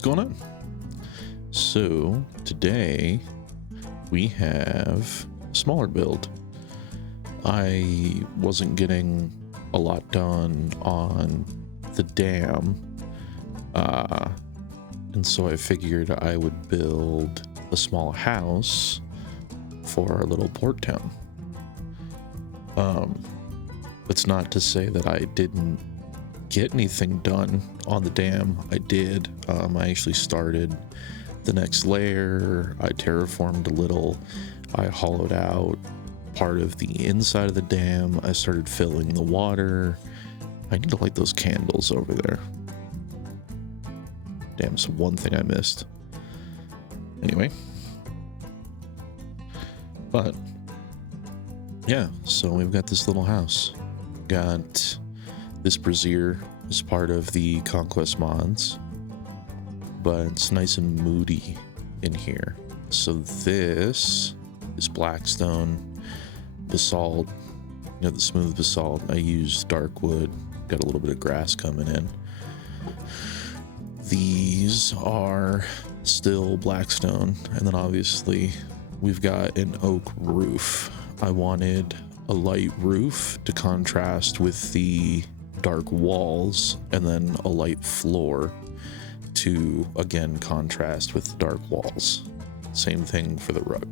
What's going on? So today we have a smaller build. I wasn't getting a lot done on the dam, and so I figured I would build a small house for our little port town. It's not to say that I didn't get anything done on the dam. I did. I actually started the next layer. I terraformed a little. I hollowed out part of the inside of the dam. I started filling the water. I need to light those candles over there. Damn, it's one thing I missed. Anyway. But yeah, so we've got this little house. Got this brazier as part of the conquest mods, but it's nice and moody in here. So this is blackstone, basalt, the smooth basalt. I used dark wood, got a little bit of grass coming in. These are still blackstone, and then obviously we've got an oak roof. I wanted a light roof to contrast with the dark walls, and then a light floor to again contrast with the dark walls. Same thing for the rug,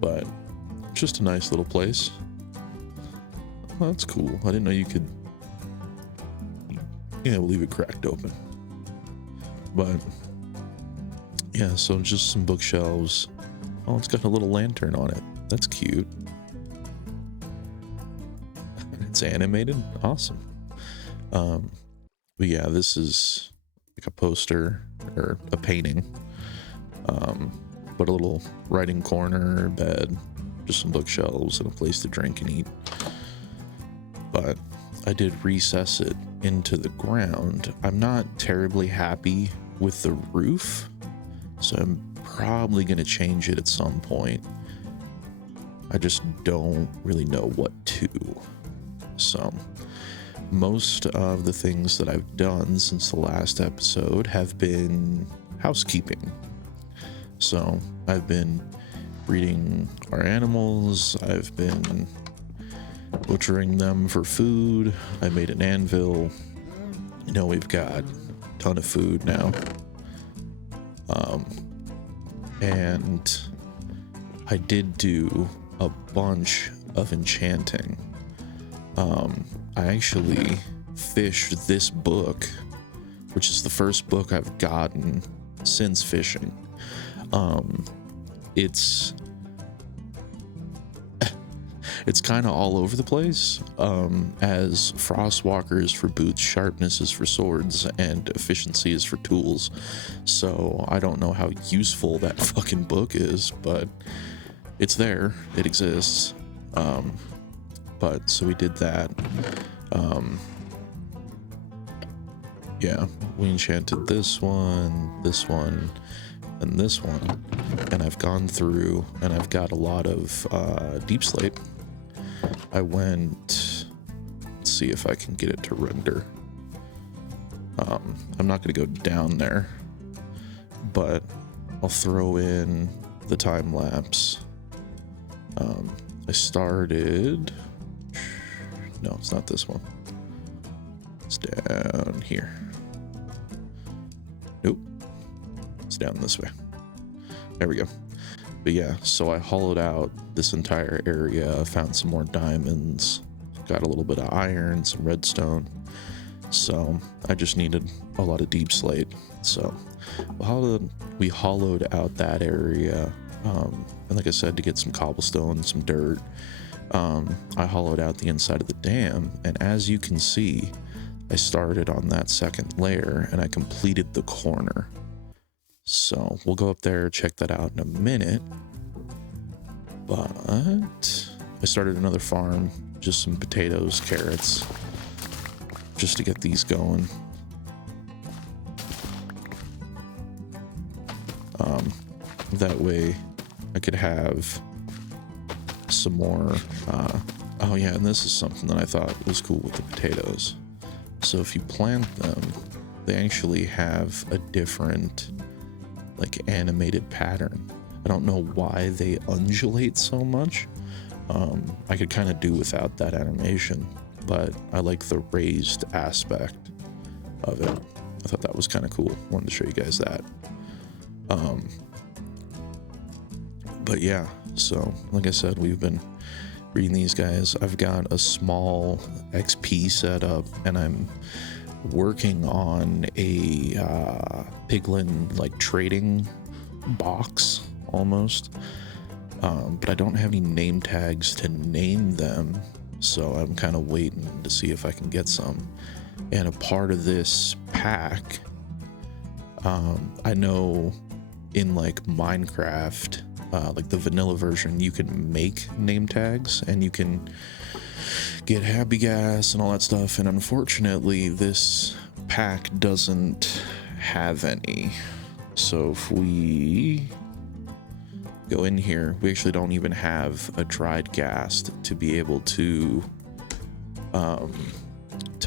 but just a nice little place. Oh, that's cool. I didn't know you could, we'll leave it cracked open. But yeah, so just some bookshelves. Oh, it's got a little lantern on it. That's cute. It's animated. Awesome. But yeah, this is like a poster or a painting. But a little writing corner, bed, just some bookshelves and a place to drink and eat. But I did recess it into the ground. I'm not terribly happy with the roof, so I'm probably going to change it at some point. I just don't really know what to. So most of the things that I've done since the last episode have been housekeeping. So I've been breeding our animals. I've been butchering them for food. I made an anvil. We've got a ton of food now. And I did do a bunch of enchanting. I actually fished this book, which is the first book I've gotten since fishing. It's kind of all over the place, as Frostwalker is for boots, sharpness is for swords, and efficiency is for tools. So I don't know how useful that fucking book is, but it's there. It exists. But so we did that. Yeah, we enchanted this one, and this one. And I've gone through and I've got a lot of deep slate. I went, let's see if I can get it to render. I'm not going to go down there, but I'll throw in the time lapse. I started, no, it's not this one. It's down here. Nope. It's down this way. There we go. But yeah, so I hollowed out this entire area, found some more diamonds, got a little bit of iron, some redstone. So I just needed a lot of deep slate. So we hollowed out that area. And like I said, to get some cobblestone, some dirt, I hollowed out the inside of the dam. And as you can see, I started on that second layer and I completed the corner. So we'll go up there, check that out in a minute. But I started another farm, just some potatoes, carrots, just to get these going. That way I could have some more. Oh yeah, and this is something that I thought was cool with the potatoes. So if you plant them, they actually have a different like animated pattern. I don't know why they undulate so much. I could kind of do without that animation, but I like the raised aspect of it. I thought that was kind of cool. Wanted to show you guys that. But yeah, so like I said, we've been reading these guys. I've got a small XP set up, and I'm working on a piglin like trading box almost, but I don't have any name tags to name them, so I'm kind of waiting to see if I can get some. And a part of this pack, I know in like Minecraft, like the vanilla version, you can make name tags and you can get happy gas and all that stuff, and unfortunately this pack doesn't have any. So if we go in here, we actually don't even have a dried gas to be able to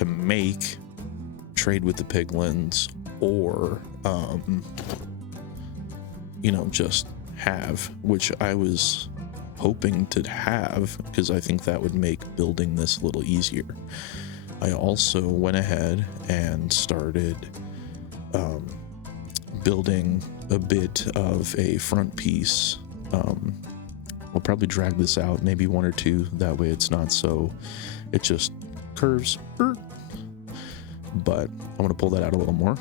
make trade with the piglins, or you know, just have, which I was hoping to have, because I think that would make building this a little easier. I also went ahead and started building a bit of a front piece. I'll probably drag this out maybe one or two, that way it's not so, it just curves, but I want to pull that out a little more,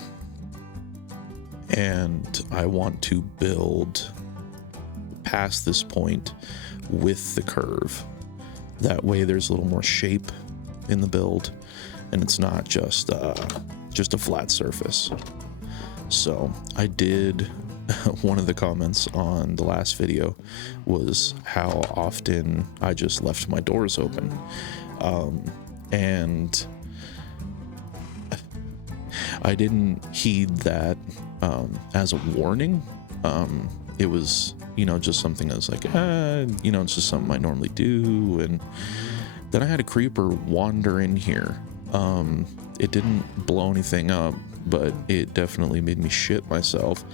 and I want to build past this point with the curve. That way there's a little more shape in the build, and it's not just a flat surface. So I did one of the comments on the last video was how often I just left my doors open, and I didn't heed that as a warning. It was, you know, just something I was like, you know, it's just something I normally do. And then I had a creeper wander in here. It didn't blow anything up, but it definitely made me shit myself.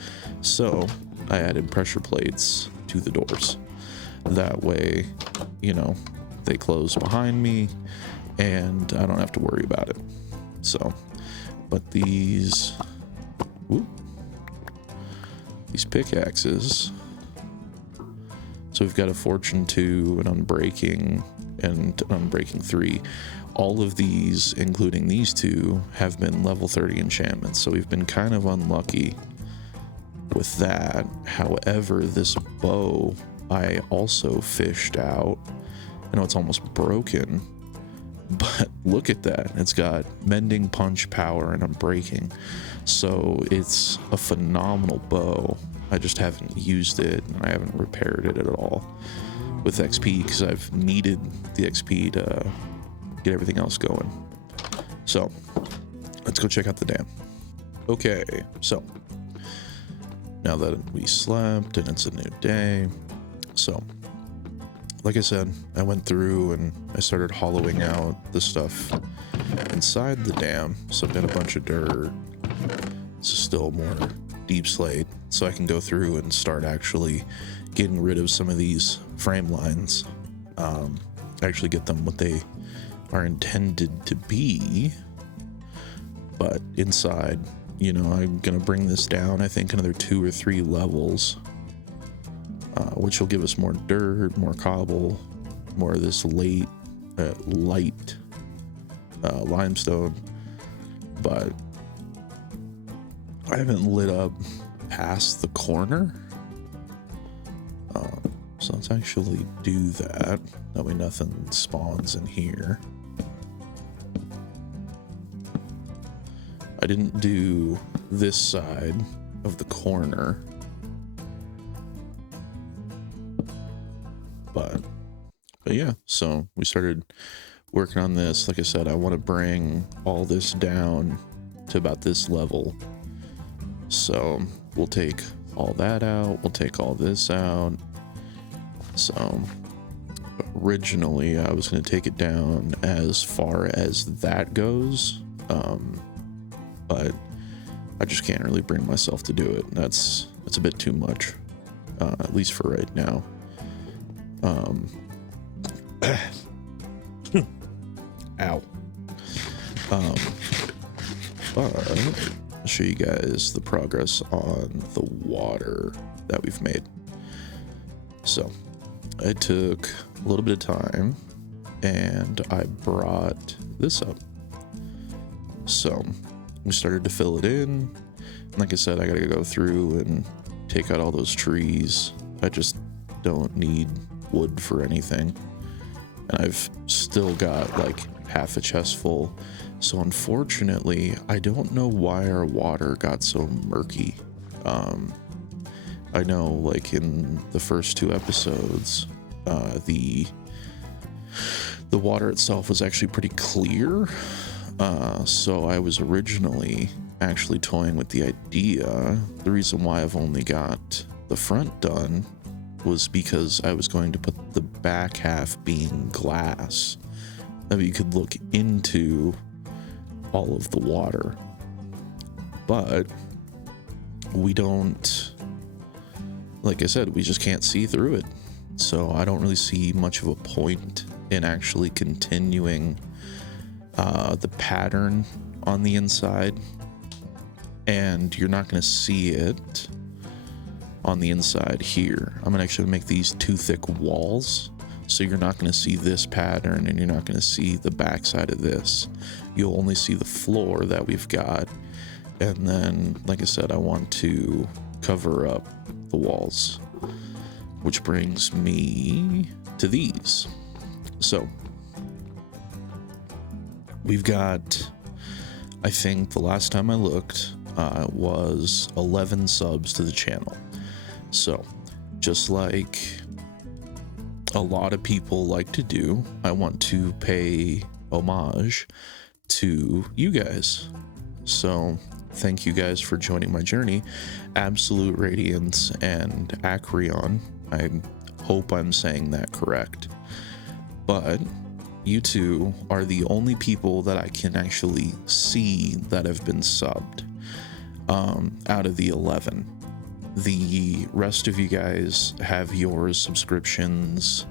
So I added pressure plates to the doors. That way, you know, they close behind me and I don't have to worry about it. So, but these pickaxes, so we've got a Fortune 2, an Unbreaking, and an Unbreaking 3. All of these, including these two, have been level 30 enchantments, so we've been kind of unlucky with that. However, this bow I also fished out. I know it's almost broken, but look at that. It's got mending, punch, power, and Unbreaking. So it's a phenomenal bow. I just haven't used it, and I haven't repaired it at all with XP, because I've needed the XP to get everything else going. So let's go check out the dam. Okay, so now that we slept and it's a new day, so like I said, I went through and I started hollowing out the stuff inside the dam. So I've got a bunch of dirt. It's still more deep slate, so I can go through and start actually getting rid of some of these frame lines, actually get them what they are intended to be. But inside, you know, I'm gonna bring this down, I think another 2 or 3 levels, which will give us more dirt, more cobble, more of this light limestone. But I haven't lit up past the corner, so let's actually do that. That way nothing spawns in here. I didn't do this side of the corner, but yeah, so we started working on this. Like I said, I want to bring all this down to about this level. So we'll take all that out, we'll take all this out. So originally I was going to take it down as far as that goes, but I just can't really bring myself to do it. That's a bit too much, at least for right now. Ow. But I'll show you guys the progress on the water that we've made. So it took a little bit of time, and I brought this up. So we started to fill it in. Like I said, I gotta go through and take out all those trees. I just don't need wood for anything. And I've still got like half a chest full. So unfortunately, I don't know why our water got so murky. I know like in the first 2 episodes, the water itself was actually pretty clear. So I was originally actually toying with the idea. The reason why I've only got the front done was because I was going to put the back half being glass. That you could look into all of the water. But we don't, like I said, we just can't see through it. So I don't really see much of a point in actually continuing the pattern on the inside, and you're not going to see it on the inside here. I'm gonna actually make these 2 thick walls, so you're not going to see this pattern, and you're not going to see the back side of this. You'll only see the floor that we've got. And then, like I said, I want to cover up the walls, which brings me to these. So we've got, I think the last time I looked, was 11 subs to the channel. So just like a lot of people like to do, I want to pay homage to you guys. So thank you guys for joining my journey. Absolute Radiance and Acreon, I hope I'm saying that correct, but you two are the only people that I can actually see that have been subbed out of the 11. The rest of you guys have your subscriptions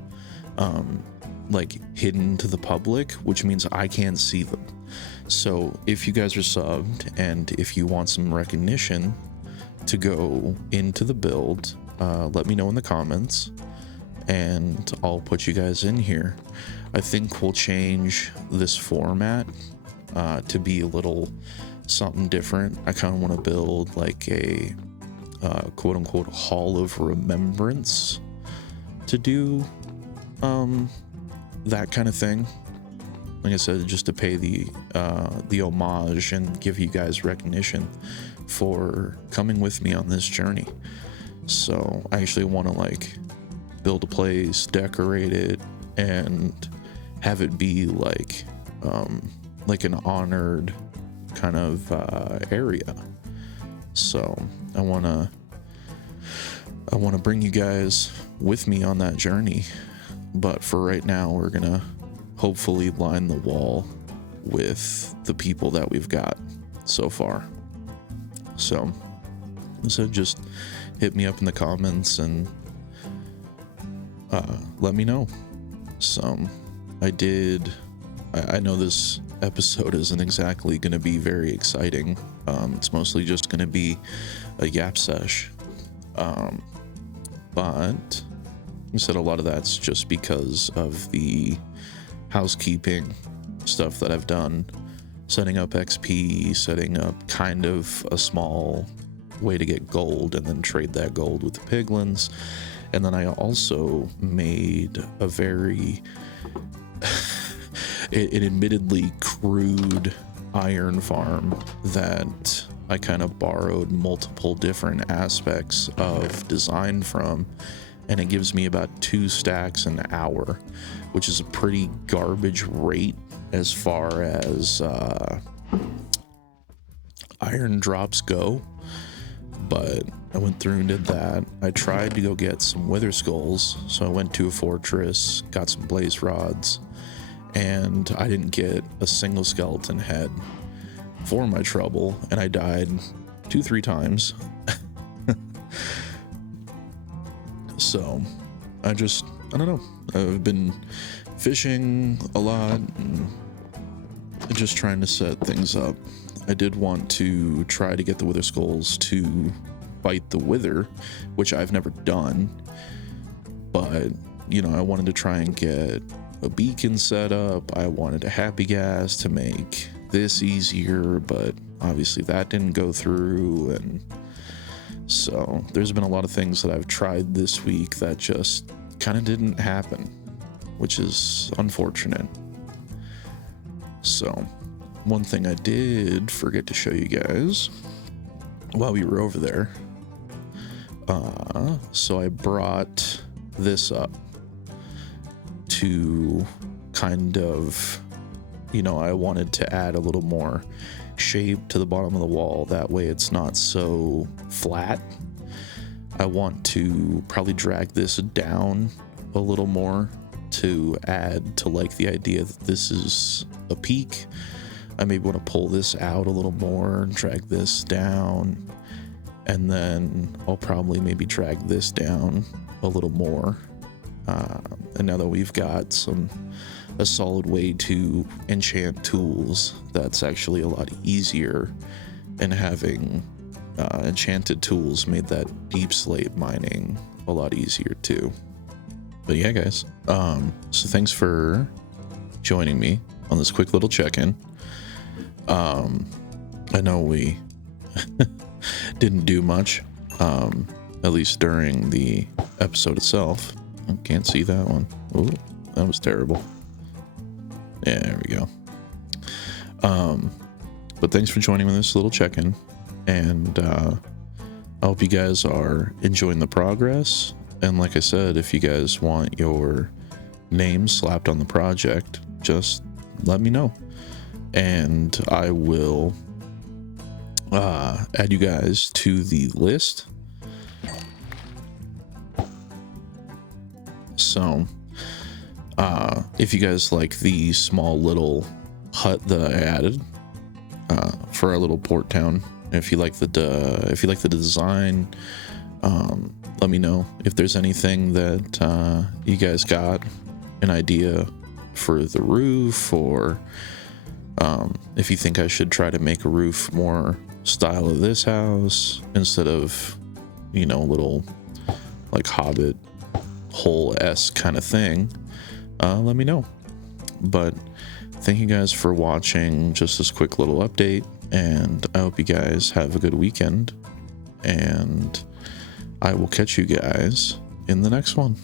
like hidden to the public, which means I can't see them. So if you guys are subbed and if you want some recognition to go into the build, let me know in the comments and I'll put you guys in here. I think we'll change this format to be a little something different. I kind of want to build like a quote unquote hall of remembrance to do that kind of thing. Like I said, just to pay the homage and give you guys recognition for coming with me on this journey. So I actually want to like build a place, decorate it, and have it be like an honored kind of area. So I want to bring you guys with me on that journey. But for right now, we're gonna hopefully line the wall with the people that we've got so far. So just hit me up in the comments and let me know. So I know this episode isn't exactly going to be very exciting. It's mostly just going to be a yap sesh. But I said a lot of that's just because of the housekeeping stuff that I've done, setting up XP, setting up kind of a small way to get gold and then trade that gold with the piglins. And then I also made a very it admittedly crude iron farm that I kind of borrowed multiple different aspects of design from, and it gives me about 2 stacks an hour, which is a pretty garbage rate as far as iron drops go. But I went through and did that. I tried to go get some wither skulls, so I went to a fortress, got some blaze rods, and I didn't get a single skeleton head for my trouble, and I died 2-3 times. So I don't know. I've been fishing a lot and just trying to set things up. I did want to try to get the wither skulls to fight the wither, which I've never done, but I wanted to try and get a beacon set up. I wanted a happy gas to make this easier, but obviously that didn't go through, and so there's been a lot of things that I've tried this week that just kind of didn't happen, which is unfortunate. So one thing I did forget to show you guys while we were over there, so I brought this up to kind of, I wanted to add a little more shape to the bottom of the wall. That way it's not so flat. I want to probably drag this down a little more to add to like the idea that this is a peak. I maybe want to pull this out a little more and drag this down, and then I'll probably maybe drag this down a little more. And now that we've got a solid way to enchant tools, that's actually a lot easier, and having enchanted tools made that deep slate mining a lot easier too. But yeah, guys, so thanks for joining me on this quick little check-in. I know we didn't do much, at least during the episode itself. I can't see that one. Ooh, that was terrible. Yeah, there we go. But thanks for joining me on this little check-in, and I hope you guys are enjoying the progress. And like I said, if you guys want your name slapped on the project, just let me know, and I will add you guys to the list. So if you guys like the small little hut that I added for our little port town, if you like the design, let me know. If there's anything that you guys got an idea for the roof, or if you think I should try to make a roof more style of this house instead of little like Hobbit hole-esque kind of thing, let me know. But thank you guys for watching just this quick little update, and I hope you guys have a good weekend, and I will catch you guys in the next one.